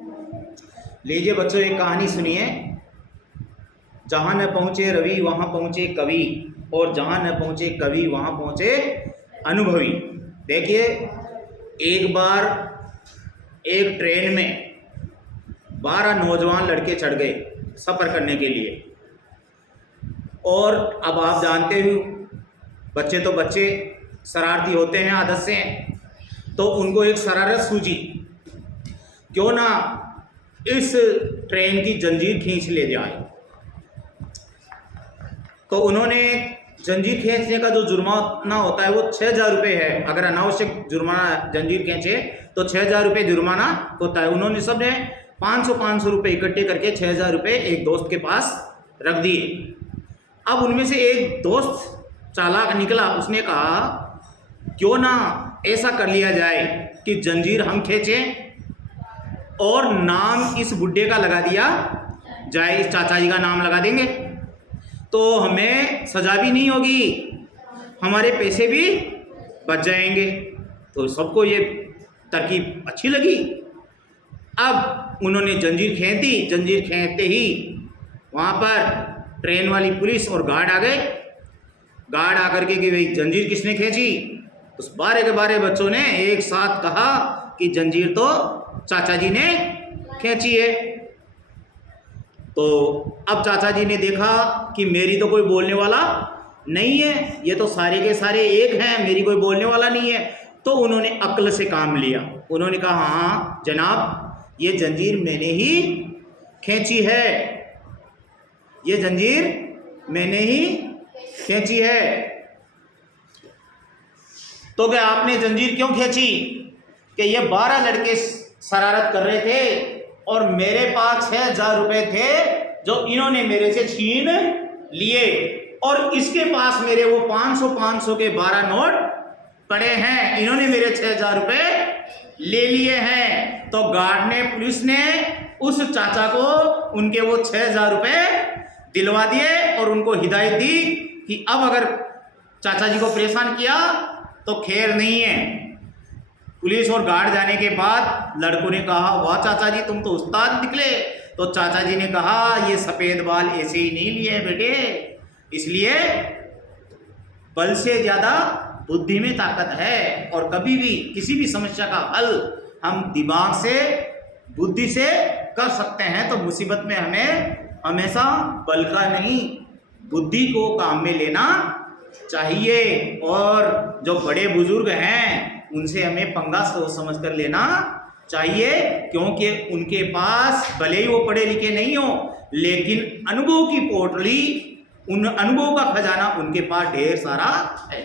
लीजिए बच्चों, एक कहानी सुनिए। जहाँ न पहुँचे रवि वहाँ पहुँचे कवि, और जहाँ न पहुँचे कवि वहाँ पहुँचे अनुभवी। देखिए, एक बार एक ट्रेन में 12 नौजवान लड़के चढ़ गए सफ़र करने के लिए। और अब आप जानते हो, बच्चे तो बच्चे शरारती होते हैं आदत से, तो उनको एक शरारत सूझी, क्यों ना इस ट्रेन की जंजीर खींच ले जाए। तो उन्होंने जंजीर खींचने का जो जुर्माना होता है वो 6,000 रुपये है। अगर अनावश्यक जुर्माना जंजीर खींचे तो 6,000 रुपये जुर्माना होता है। उन्होंने सब ने 500 रुपये इकट्ठे करके 6,000 रुपये एक दोस्त के पास रख दिए। अब उनमें से एक दोस्त चालाक निकला, उसने कहा क्यों ना ऐसा कर लिया जाए कि जंजीर हम खींचें और नाम इस बुड्ढे का लगा दिया जाए, इस चाचा जी का नाम लगा देंगे तो हमें सज़ा भी नहीं होगी, हमारे पैसे भी बच जाएंगे। तो सबको ये तरकीब अच्छी लगी। अब उन्होंने जंजीर खींच दी। जंजीर खींचते ही वहाँ पर ट्रेन वाली पुलिस और गार्ड आ गए। गार्ड आकर के कि भाई जंजीर किसने खींची? उस 12 के 12 बच्चों ने एक साथ कहा कि जंजीर तो चाचा जी ने खींची है। तो अब चाचा जी ने देखा कि मेरी तो कोई बोलने वाला नहीं है, ये तो सारे के सारे एक हैं, मेरी कोई बोलने वाला नहीं है। तो उन्होंने अक्ल से काम लिया। उन्होंने कहा हाँ जनाब, ये जंजीर मैंने ही खींची है, ये जंजीर मैंने ही खींची है। तो क्या आपने जंजीर क्यों खींची? कि ये 12 लड़के शरारत कर रहे थे और मेरे पास 6,000 रुपये थे जो इन्होंने मेरे से छीन लिए, और इसके पास मेरे वो 500 के 12 नोट पड़े हैं, इन्होंने मेरे 6,000 रुपये ले लिए हैं। तो गार्ड ने, पुलिस ने उस चाचा को उनके वो 6,000 रुपये दिलवा दिए और उनको हिदायत दी कि अब अगर चाचा जी को परेशान किया तो खैर नहीं है। पुलिस और गार्ड जाने के बाद लड़कों ने कहा वाह चाचा जी, तुम तो उस्ताद निकले। तो चाचा जी ने कहा ये सफ़ेद बाल ऐसे ही नहीं लिए बेटे, इसलिए बल से ज़्यादा बुद्धि में ताकत है, और कभी भी किसी भी समस्या का हल हम दिमाग से, बुद्धि से कर सकते हैं। तो मुसीबत में हमें हमेशा बल का नहीं, बुद्धि को काम में लेना चाहिए। और जो बड़े बुजुर्ग हैं उनसे हमें पंगा सोच समझ कर लेना चाहिए, क्योंकि उनके पास भले ही वो पढ़े लिखे नहीं हो, लेकिन अनुभव की पोटली, उन अनुभव का खजाना उनके पास ढेर सारा है।